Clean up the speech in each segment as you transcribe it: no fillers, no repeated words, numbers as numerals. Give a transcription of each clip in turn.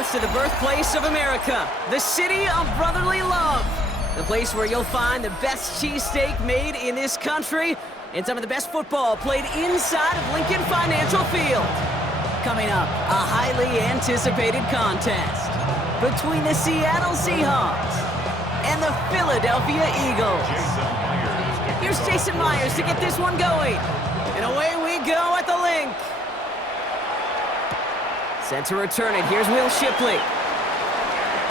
chance to the birthplace of America, the city of brotherly love. The place where you'll find the best cheesesteak made in this country and some of the best football played inside of Lincoln Financial Field. Coming up, a highly anticipated contest between the Seattle Seahawks and the Philadelphia Eagles. Here's Jason Myers to get this one going. And away we go at the link. Set to return it. Here's Will Shipley.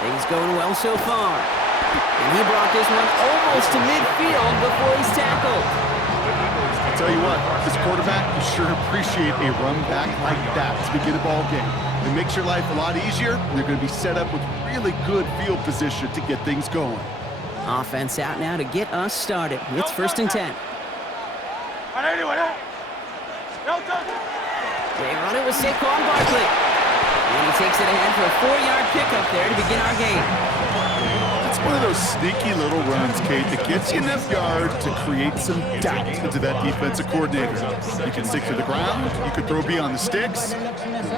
Things going well so far. And he brought this one almost to midfield before he's tackled. I'll tell you what, this quarterback, you sure appreciate a run back like that to begin a ball game. It makes your life a lot easier, and they're going to be set up with really good field position to get things going. Offense out now to get us started. It's 1st and 10. They run it with Saquon Barkley. And he takes it ahead for a 4-yard pickup there to begin our game. It's one of those sneaky little runs, Kate, that gets you enough yards to create some doubt into that defensive coordinator. You can stick to the ground, you can throw beyond the sticks,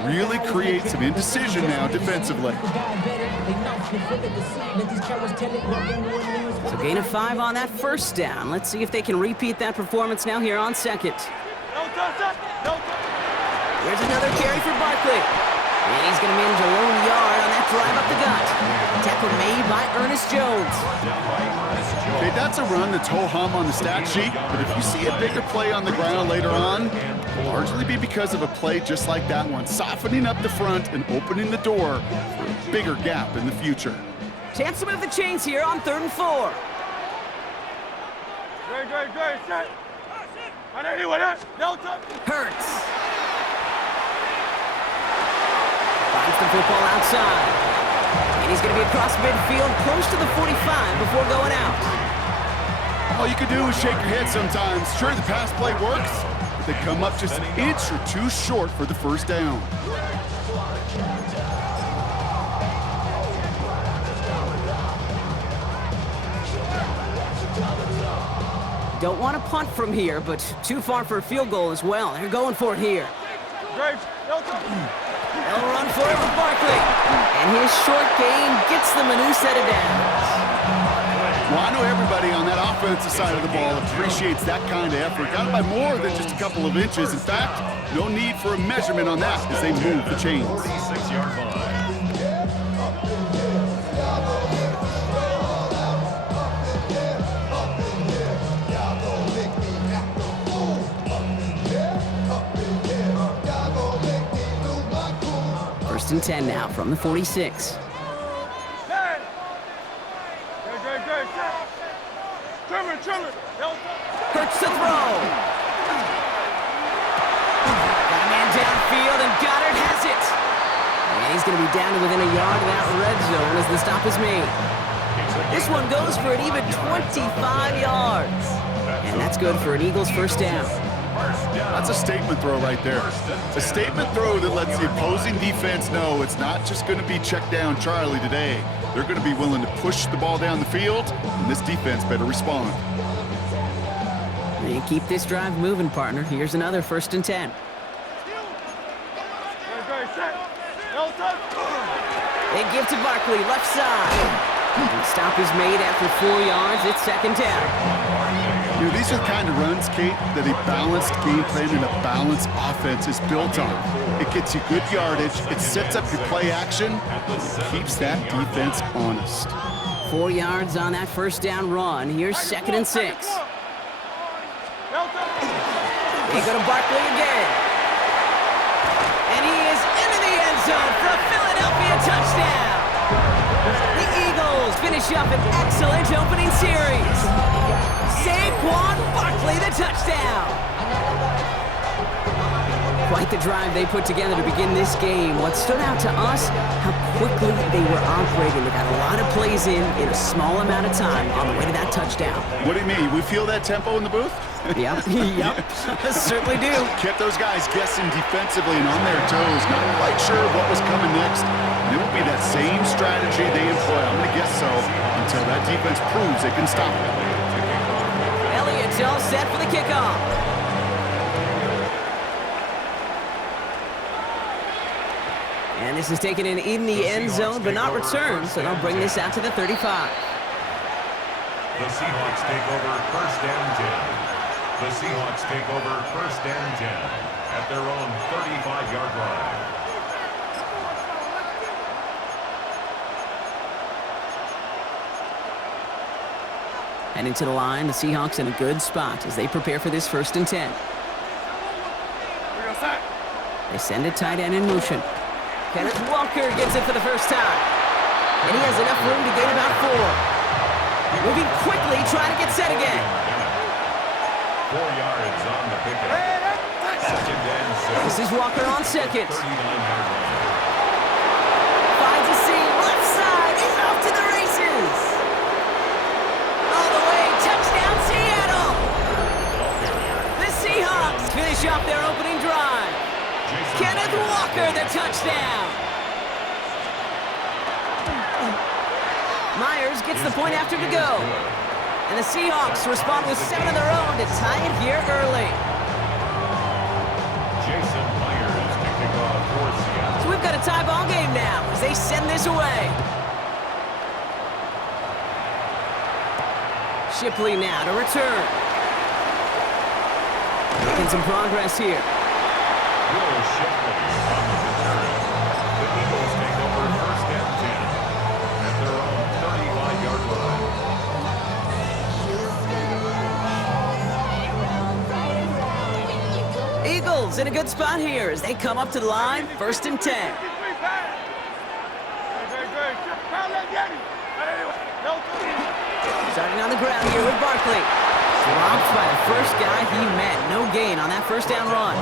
really create some indecision now defensively. So gain of 5 on that 1st down. Let's see if they can repeat that performance now here on 2nd. Here's another carry for Barkley. And he's going to manage a lone yard on that drive up the gut. Tackle made by Ernest Jones. Okay, that's a run that's ho-hum on the stat sheet, but if you see a bigger play on the ground later on, it'll largely be because of a play just like that one, softening up the front and opening the door for a bigger gap in the future. Chance to move the chains here on 3rd and 4. Hurts. Finds the football outside. And he's going to be across midfield, close to the 45 before going out. All you can do is shake your head sometimes. Sure, the pass play works, but they come up just an inch or two short for the 1st down. Don't want to punt from here, but too far for a field goal as well. They're going for it here. They'll run for it with Barkley. And his short gain gets them a new set of downs. Well, I know everybody on that offensive side of the ball appreciates that kind of effort. Got it by more than just a couple of inches. In fact, no need for a measurement on that as they move the chains. 46-yard line. First and 10 now from the 46. Hurts to throw. Got a man downfield, and Goddard has it. And he's going to be down to within a yard of that red zone as the stop is made. This one goes for an even 25 yards. And that's good for an Eagles 1st down. That's a statement throw right there. A statement throw that lets the opposing defense know it's not just going to be check down Charlie today. They're going to be willing to push the ball down the field, and this defense better respond. And keep this drive moving, partner. Here's another 1st and 10. They give to Barkley, left side. The stop is made after 4 yards. It's 2nd down. You know, these are the kind of runs, Kate, that a balanced game plan and a balanced offense is built on. It gets you good yardage, it sets up your play action, it keeps that defense honest. 4 yards on that 1st down run. Here's 2nd and 6. They go to Barkley again. And he is into the end zone for a Philadelphia touchdown. The Eagles finish up an excellent opening series. Saquon Barkley, the touchdown. Quite the drive they put together to begin this game. What stood out to us, how quickly they were operating. They got a lot of plays in a small amount of time on the way to that touchdown. What do you mean? We feel that tempo in the booth? Yep, certainly do. Kept those guys guessing defensively and on their toes, not quite sure what was coming next. And it will be that same strategy they employ, I'm going to guess so, until that defense proves they can stop it. Elliott's all set for the kickoff. And this is taken in the end zone, but not returned, so they'll bring this out to the 35. The Seahawks take over first and 10. The Seahawks take over first and 10 at their own 35-yard line. Heading to the line, the Seahawks in a good spot as they prepare for this first and 10. They send a tight end in motion. Kenneth Walker gets it for the first time. And he has enough room to gain about 4. Moving quickly, trying to get set again. 4 yards on the pickup. Second and 6. This is Walker on second. 39-yard line. Finds a seam, left side, he's off to the races. All the way, touchdown Seattle. The Seahawks finish off their opening drive. Kenneth Walker, the touchdown. Myers gets the point after to go. And the Seahawks respond with 7 of their own to tie it here early. Jason Myers kicking off for Seattle. So we've got a tie ball game now as they send this away. Shipley now to return. Making some progress here. Will Shipley on the return. The Eagles take over first and 10 at their own 35-yard line. Eagles in a good spot here as they come up to the line, first and 10. Starting on the ground here with Barkley. Dropped by the first guy he met. No gain on that first down run.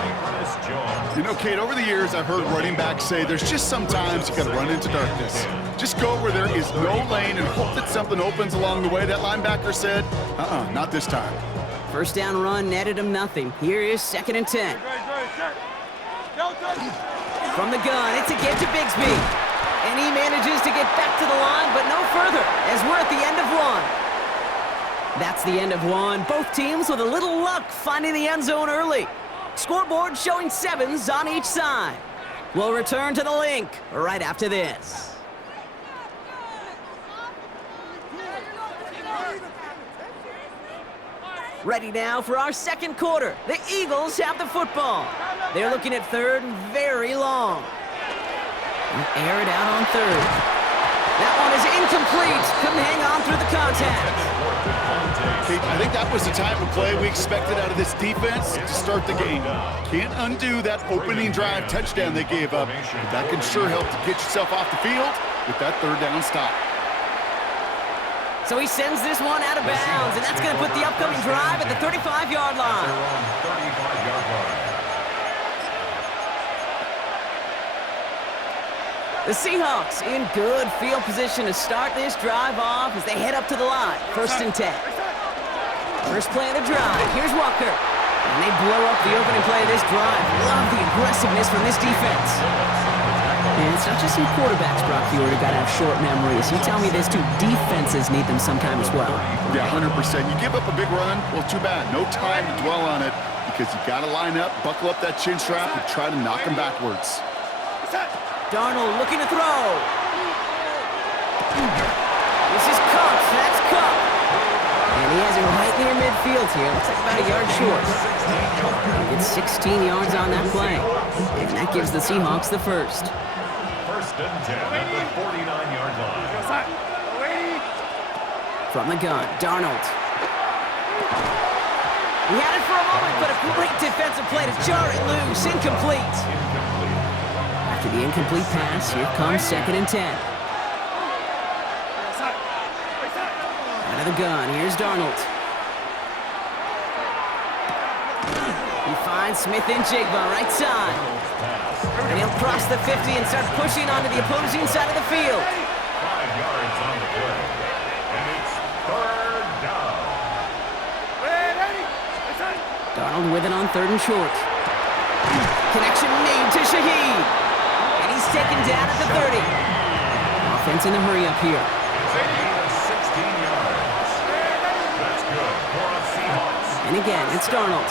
You know, Kate, over the years, I've heard running backs say there's just sometimes you got to run into darkness. Just go where there is no lane and hope that something opens along the way. That linebacker said, not this time. First down run netted him nothing. Here is second and 10. From the gun, it's again to Bigsby. And he manages to get back to the line, but no further, as we're at the end of 1. That's the end of 1. Both teams with a little luck finding the end zone early. Scoreboard showing 7s on each side. We'll return to the link right after this. Ready now for our second quarter. The Eagles have the football. They're looking at third and very long. Air it out on third. That one is incomplete. Couldn't hang on through the contact. Kate, I think that was the type of play we expected out of this defense to start the game. Can't undo that opening drive touchdown they gave up, but that can sure help to get yourself off the field with that third down stop. So he sends this one out of bounds, and that's going to put the upcoming drive at the 35-yard line. The Seahawks in good field position to start this drive off as they head up to the line. First and 10. First play of the drive. Here's Walker. And they blow up the opening play of this drive. Love the aggressiveness from this defense. And it's not just some quarterbacks, Brock Hewitt, who got to have short memories. You tell me this too, defenses need them sometime as well. Yeah, 100%. You give up a big run, well, too bad. No time to dwell on it because you got to line up, buckle up that chin strap, and try to knock them backwards. Darnold looking to throw. This is Cox. That's Cox. And he has it right near midfield here. Looks like about a yard short. He gets 16 yards on that play. And that gives the Seahawks the first. First and 10 at the 49-yard line. From the gun, Darnold. He had it for a moment, but a great defensive play to jar it loose. Incomplete. After the incomplete pass, here comes second and 10. Out of the gun, here's Darnold. He finds Smith and Jigba right side. And he'll cross the 50 and start pushing onto the opposing side of the field. 5 yards on the play. And it's third down. Darnold with it on third and short. Connection made to Shaheed. Taken down at the 30. Offense in the hurry up here. It's a gain of 16 yards. That's good for the Seahawks. And again, it's Darnold.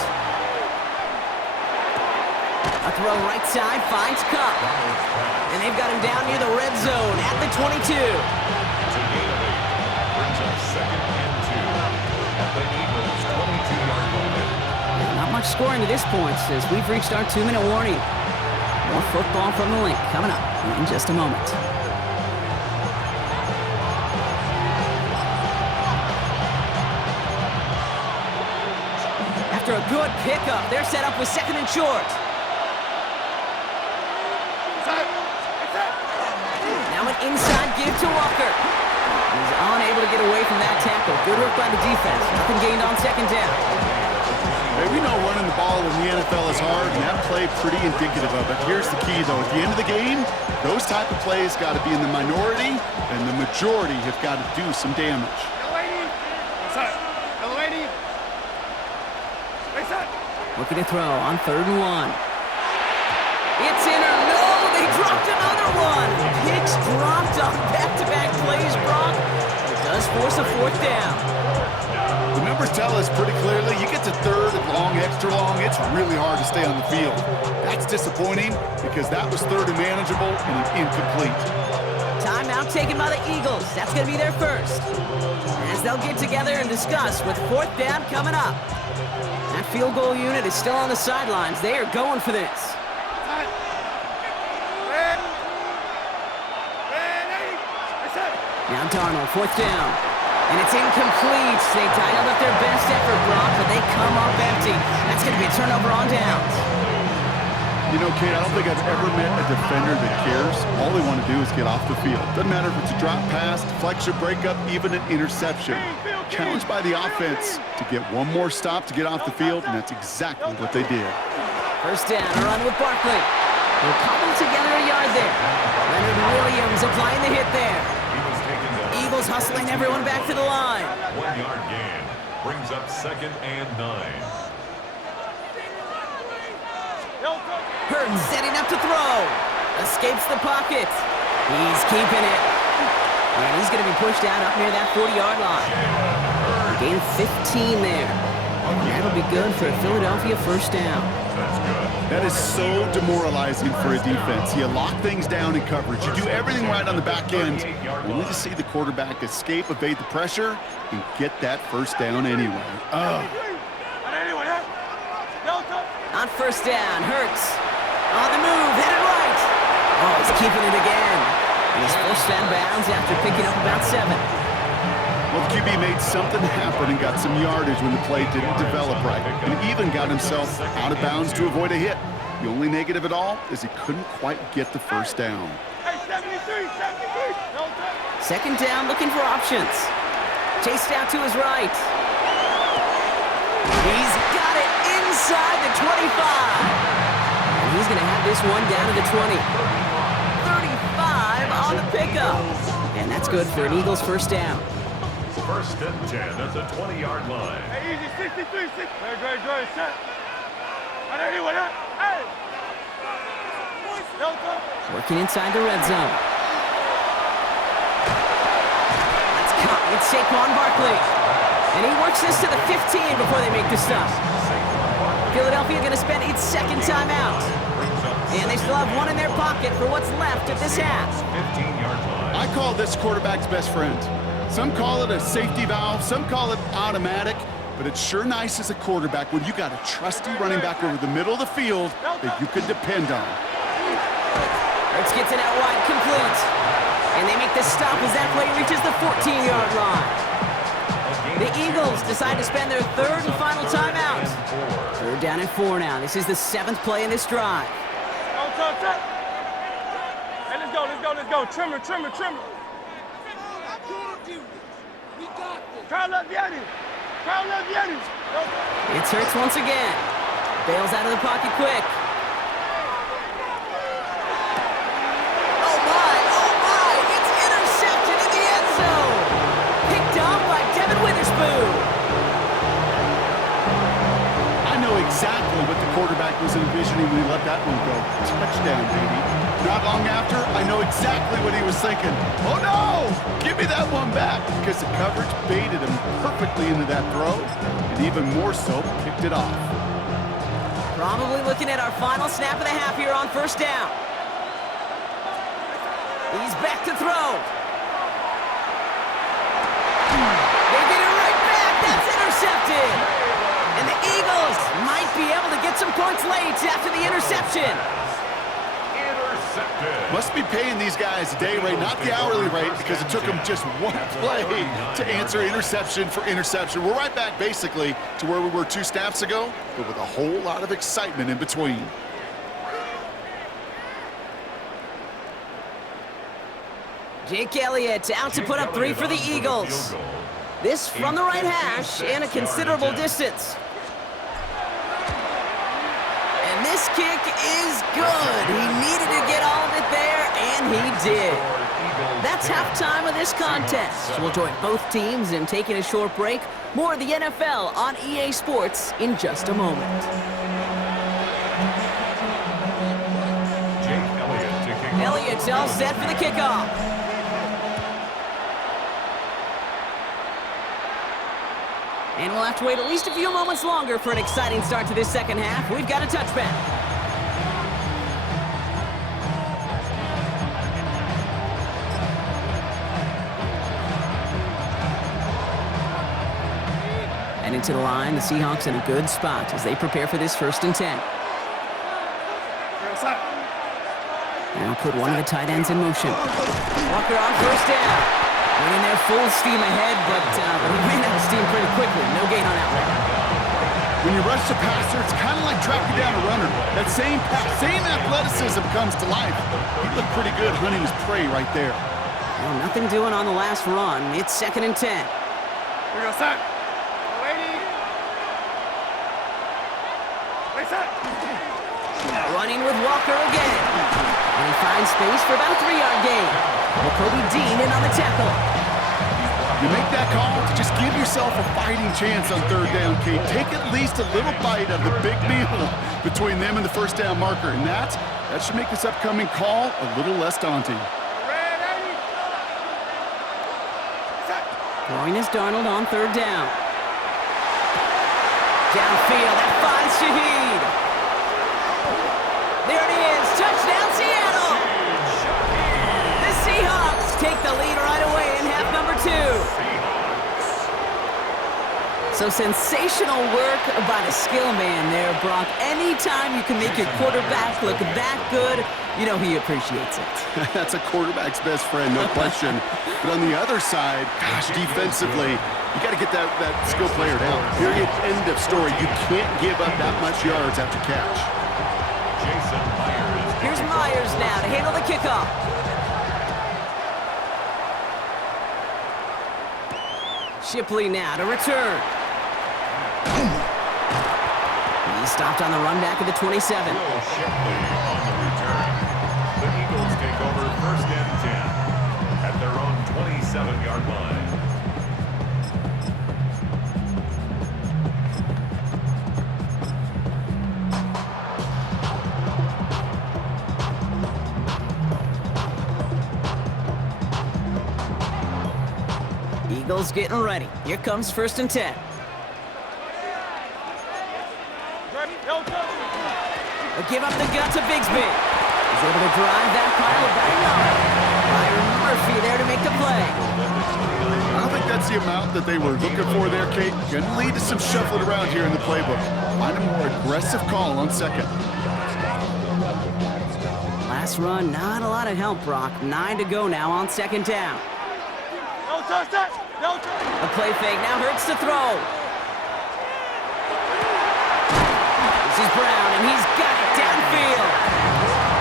A throw right side, finds Cup. And they've got him down near the red zone at the 22. It's a gain of 8. Brings up 2nd and 2 at the Eagles' 22-yard line. Not much scoring to this point as we've reached our 2-minute warning. More football from the link coming up in just a moment. After a good pickup, they're set up with 2nd and short. Now an inside give to Walker. He's unable to get away from that tackle. Good work by the defense. Nothing gained on 2nd down. Hey, we know running the ball in the NFL is hard, and that play pretty indicative of it. Here's the key, though. At the end of the game, those type of plays got to be in the minority, and the majority have got to do some damage. Looking to throw on 3rd and 1. It's in or no, they dropped another one. Picks dropped on back-to-back plays, Brock. It does force a 4th down. The numbers tell us pretty clearly, you get to 3rd and long, extra long, it's really hard to stay on the field. That's disappointing because that was 3rd and manageable and an incomplete. Timeout taken by the Eagles. That's going to be their first. As they'll get together and discuss with 4th down coming up. That field goal unit is still on the sidelines. They are going for this. Now Darnold, 4th down. And it's incomplete. They dialed up their best effort, Brock, but they come up empty. That's going to be a turnover on downs. You know, Kate, I don't think I've ever met a defender that cares. All they want to do is get off the field. Doesn't matter if it's a drop pass, deflection, breakup, even an interception. Challenged by the offense to get one more stop to get off the field, and that's exactly what they did. 1st down, a run with Barkley. They'll cobble together a yard there. Leonard Williams applying the hit there. Eagles hustling everyone back to the line. 1-yard gain brings up 2nd and 9. Hurts setting up to throw. Escapes the pocket. He's keeping it. And he's going to be pushed out up near that 40-yard line. A gain of 15 there. And that'll be good for a Philadelphia 1st down. That is so demoralizing for a defense. You lock things down in coverage. You do everything right on the back end, only to see the quarterback escape, evade the pressure, and get that 1st down anyway. On 1st down, Hurts. On the move, headed right. Oh, he's keeping it again. And he's forced out of bounds after picking up about 7. Well, the QB made something happen and got some yardage when the play didn't develop right, and even got himself out of bounds to avoid a hit. The only negative at all is he couldn't quite get the 1st down. 2nd down, looking for options. Chased out to his right. He's got it inside the 25. And he's going to have this one down to the 20. 35 on the pickup. And that's good for an Eagles 1st down. 1st and 10 at the 20-yard line. Hey, easy, 63, 6. Good, set. Hey! Working inside the red zone. That's caught with Saquon Barkley. And he works this to the 15 before they make the stop. Philadelphia going to spend its 2nd timeout. And they still have one in their pocket for what's left of this half. 15-yard line. I call this quarterback's best friend. Some call it a safety valve, some call it automatic, but it's sure nice as a quarterback when you got a trusty running back over the middle of the field that you can depend on. Hurts gets it out wide, complete. And they make the stop as that play reaches the 14-yard line. The Eagles decide to spend their 3rd and final timeout. 3rd down and 4 now. This is the 7th play in this drive. Hey, let's go. Trimmer. It's Hurts once again. Bails out of the pocket quick. Oh my, it's intercepted in the end zone. Picked off by Devin Witherspoon. I know exactly what the quarterback was envisioning when he let that one go. Touchdown, baby. Not long after, I know exactly what he was thinking. Oh no! Give me that one back, because the coverage baited him perfectly into that throw, and even more so, picked it off. Probably looking at our final snap of the half here on first down. He's back to throw. They get it right back. That's intercepted. And the Eagles might be able to get some points late after the interception. Intercepted. Must be paying these guys a day rate, not the hourly rate, because it took them just one play to answer interception for interception. We're right back, basically, to where we were 2 snaps ago, but with a whole lot of excitement in between. Jake Elliott out to put up 3 for the Eagles. This from the right hash and a considerable distance. And this kick is good. He needed to get all of it there, and he did. That's halftime of this contest. We'll join both teams in taking a short break. More of the NFL on EA Sports in just a moment. Jake Elliott to kick off. Elliott's all set for the kickoff. And we'll have to wait at least a few moments longer for an exciting start to this second half. We've got a touchback. And into the line, the Seahawks in a good spot as they prepare for this 1st and 10. Now put one of the tight ends in motion. Walker on first down. Running there full steam ahead, but he ran out of steam pretty quickly. No gain on that one. When you rush the passer, it's kind of like tracking down a runner. That same athleticism comes to life. He looked pretty good hunting his prey right there. Well, nothing doing on the last run. It's 2nd and 10. We go set. Lady. Play set. Running with Walker again. And he finds space for about a 3-yard gain. Well, Kobe Dean in on the tackle. You make that call to just give yourself a fighting chance on 3rd down, Kate. Take at least a little bite of the big meal between them and the 1st down marker. And that should make this upcoming call a little less daunting. Throwing is Darnold on 3rd down. Downfield, that finds Shaheed. There it is, touchdown Seattle! The Seahawks take the lead right away in half number 2. So sensational work by the skill man there, Brock. Anytime you can make your quarterback look that good, you know he appreciates it. That's a quarterback's best friend, no question. But on the other side, gosh, defensively, you got to get that skill player down. Period, end of story. You can't give up that much yards after catch. Here's Myers now to handle the kickoff. Shipley now to return. He's stopped on the run back of the 27. Shipley on the return. The Eagles take over 1st and 10 at their own 27-yard line. Eagles getting ready. Here comes 1st and 10. They'll give up the gut to Bigsby. He's able to drive that pile back up. Byron Murphy there to make the play. I don't think that's the amount that they were looking for there, Kate. Going to lead to some shuffling around here in the playbook. Find a more aggressive call on 2nd. Last run, not a lot of help, Brock. 9 to go now on 2nd down. Don't touch that. Don't touch. A play fake now hurts to throw. This is Brown, and he's got it downfield.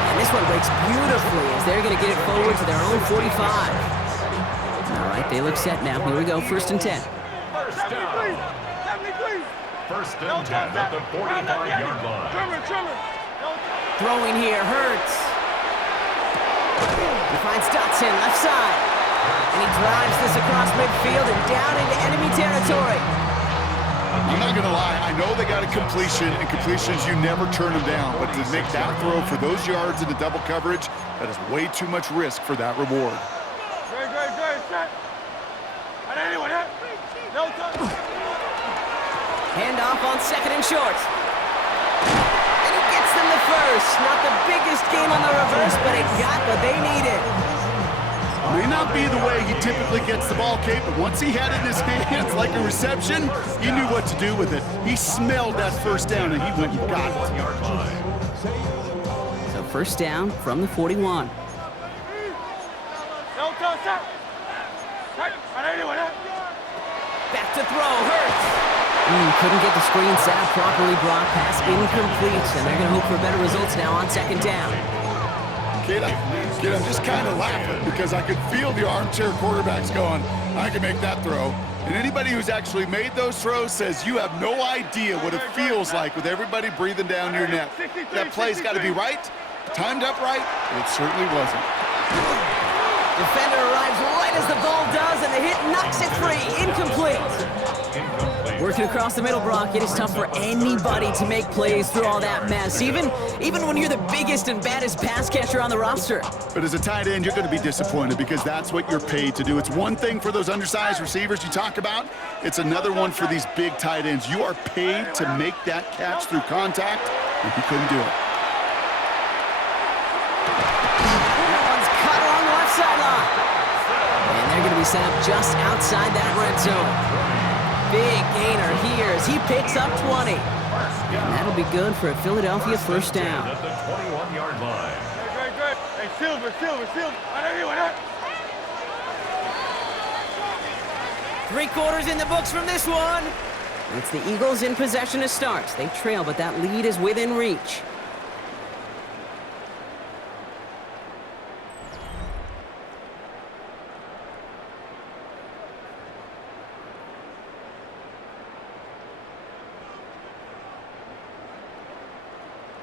And this one breaks beautifully as they're going to get it forward to their own 45. All right, they look set now. Here we go, 1st and 10. First down. 73. 1st and 10 at the 45-yard line. Trimmer. Throwing here, Hurts. He finds Dotson, left side. And he drives this across midfield and down into enemy territory. I'm not going to lie. I know they got a completion, and completions, you never turn them down. But to make that throw for those yards into double coverage, that is way too much risk for that reward. Great. Set. And anyone, no touch. Handoff on 2nd and short. gets them the first. Not the biggest game on the reverse, but it got what they needed. May not be the way he typically gets the ball, Kate, but once he had it in his hands like a reception, he knew what to do with it. He smelled that first down, and he went and got it. So first down from the 41. Back to throw, Hurts. Couldn't get the screen set up properly, Brock. Pass incomplete, and they're going to hope for better results now on second down. Kid, I'm just kind of laughing because I could feel the armchair quarterbacks going, I can make that throw. And anybody who's actually made those throws says you have no idea what it feels like with everybody breathing down your neck. That play's got to be right, timed up right, and it certainly wasn't. Defender arrives right as the ball does, and the hit knocks it free. Incomplete. Working across the middle, Brock, it is tough for anybody to make plays through all that mess, even when you're the biggest and baddest pass catcher on the roster. But as a tight end, you're going to be disappointed because that's what you're paid to do. It's one thing for those undersized receivers you talk about. It's another one for these big tight ends. You are paid to make that catch through contact, and he couldn't do it. Sideline. And they're going to be set up just outside that red zone. Big gainer here as he picks up 20. And that'll be good for a Philadelphia first down. At the 21-yard line. Good. Hey, Silver. Three quarters in the books from this one. It's the Eagles in possession to start. They trail, but that lead is within reach.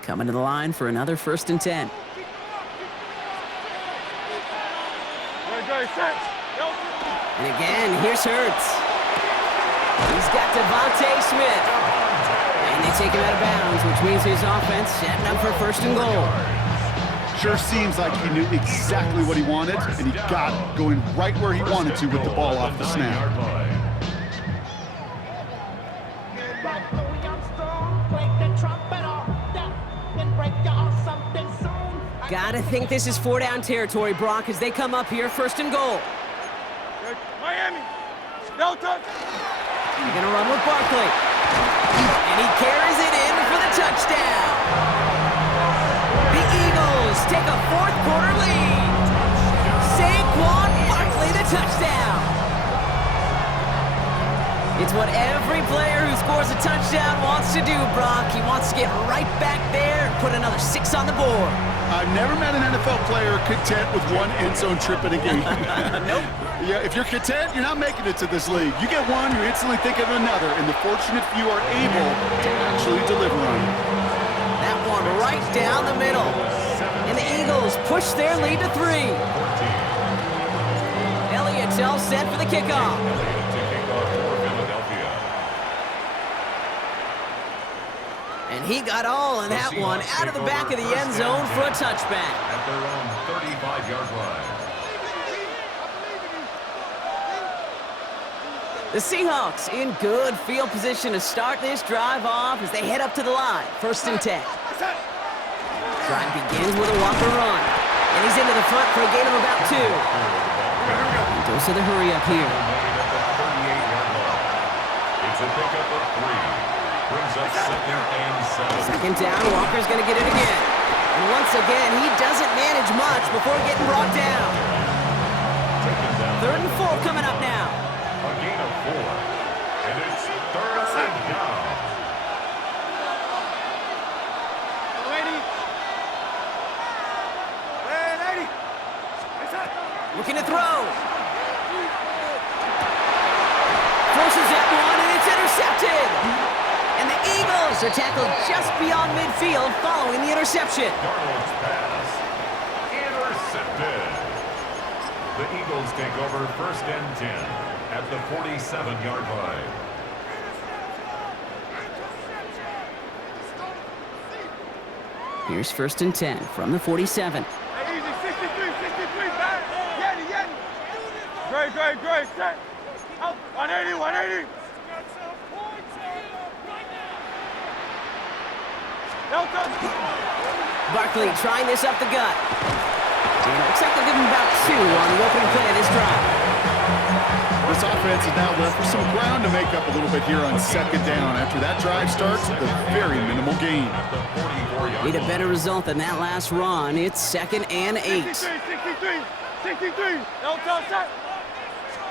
Coming to the line for another 1st and 10. And again, here's Hurts. He's got Devontae Smith. And they take him out of bounds, which means his offense setting up for 1st and goal. Sure seems like he knew exactly what he wanted, and he got it, going right where he wanted to with the ball off the snap. Gotta think this is 4-down territory, Brock, as they come up here 1st and goal. Miami, no touch. They're gonna run with Barkley. And he carries it in for the touchdown. The Eagles take a 4th quarter lead. Saquon Barkley, the touchdown. It's what every player who scores a touchdown wants to do, Brock. He wants to get right back there and put another 6 on the board. I've never met an NFL player content with one end zone trip in a game. Nope. Yeah, if you're content, you're not making it to this league. You get one, you instantly think of another, and the fortunate few are able to actually deliver on it. That one right down the middle. And the Eagles push their lead to 3. Elliott's all set for the kickoff. And he got all in that one out of the back of the end zone for a touchback. At their own 35-yard line. The Seahawks in good field position to start this drive off as they head up to the line. 1st and 10. Drive begins with a Walker run. And he's into the front for a gain of about 2. And goes to the hurry up here. It's a pickup of 3. Brings up 2nd and 7. Second down, Walker's going to get it again. And once again, he doesn't manage much before getting brought down. 3rd and 4 coming up now. A gain of 4. And it's 3rd down. Looking to throw. Forces that one, and it's intercepted. And the Eagles are tackled just beyond midfield following the interception. Darnold's pass. Intercepted. The Eagles take over 1st and 10 at the 47-yard line. Here's 1st and 10 from the 47. Hey, easy, 63, back. Yeti. Great, set. Out, 180. No touch. Barkley trying this up the gut. And it looks like they'll give him about 2 on the opening play of this drive. This offense is now left with some ground to make up a little bit here on second down. After that drive starts with a very minimal gain. Need a better result than that last run. It's 2nd and 8. 63. No touch, set.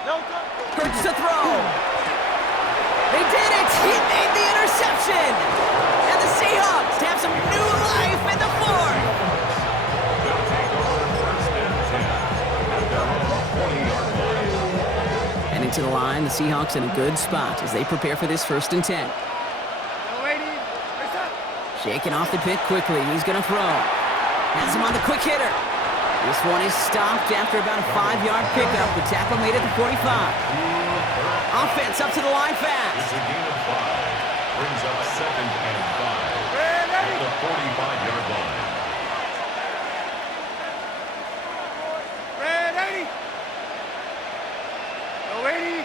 No touch. Hurts to throw. They did it! He made the interception! And the Seahawks have some new life in the 4th. They'll take over first and 10 at their own 20-yard line. Heading to the line, the Seahawks in a good spot as they prepare for this 1st and 10. Shaking off the pit quickly. He's going to throw. Has him on the quick hitter. This one is stopped after about a 5-yard pickup. The tackle made it to 45. Offense up to the line fast. It's a gain of 5. Brings up 2nd and 5 at the 45-yard line. Red 80. No 80.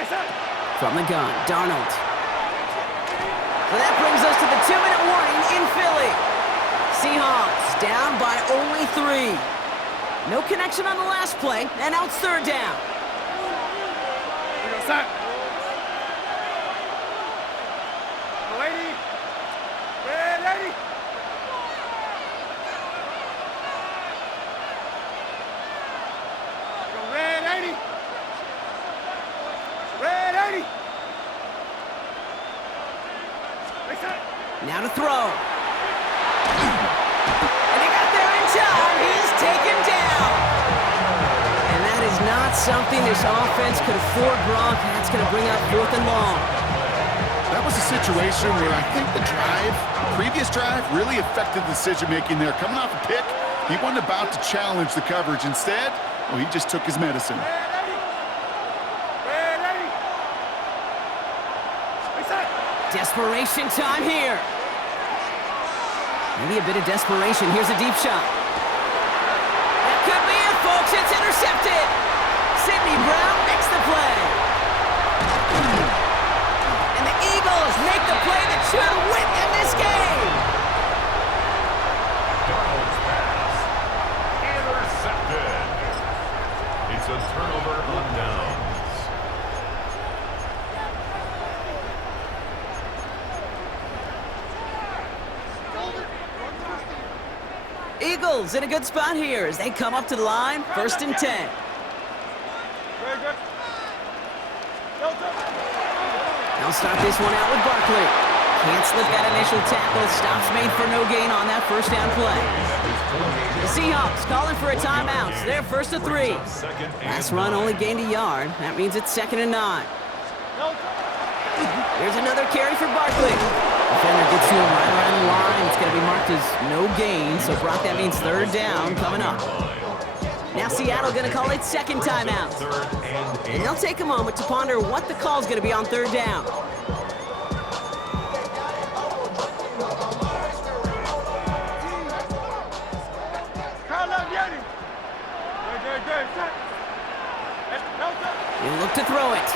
Face up. From the gun, Darnold. So that brings us to the 2-minute warning in Philly. Seahawks down by only 3. No connection on the last play, and now it's 3rd down. Set. No 80. Red 80. Go red 80. Red 80. Face up. Now to throw. And he got there in time. He's taken down. And that is not something this offense could afford, Brock. That's going to bring up 4th and long. That was a situation where I think the previous drive, really affected the decision-making there. Coming off a pick, he wasn't about to challenge the coverage. Instead, well, he just took his medicine. Red 80. Face up. Desperation time here. Maybe a bit of desperation. Here's a deep shot. That could be it, folks. It's intercepted. Sidney Brown makes the play. And the Eagles make the play that should win them this game. Darnold's pass. Intercepted. It's a turnover on downs. Eagles in a good spot here as they come up to the line. 1st and 10. Very good. No touch. They'll start this one out with Barkley. Can't slip that initial tackle. Stops made for no gain on that 1st down play. The Seahawks calling for a timeout. So they're 1st and 3. Last run only gained a yard. That means it's 2nd and 9. No touch. Here's another carry for Barkley. Defender gets to him right around the line. It's going to be marked as no gain. So, Brock, that means 3rd down coming up. Now Seattle going to call it 2nd timeout. And they'll take a moment to ponder what the call is going to be on 3rd down. Good. Set. No touch. He'll look to throw it.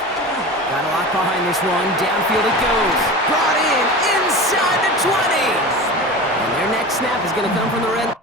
Got a lot behind this one. Downfield it goes. Brought in inside the 20. And their next snap is going to come from the red.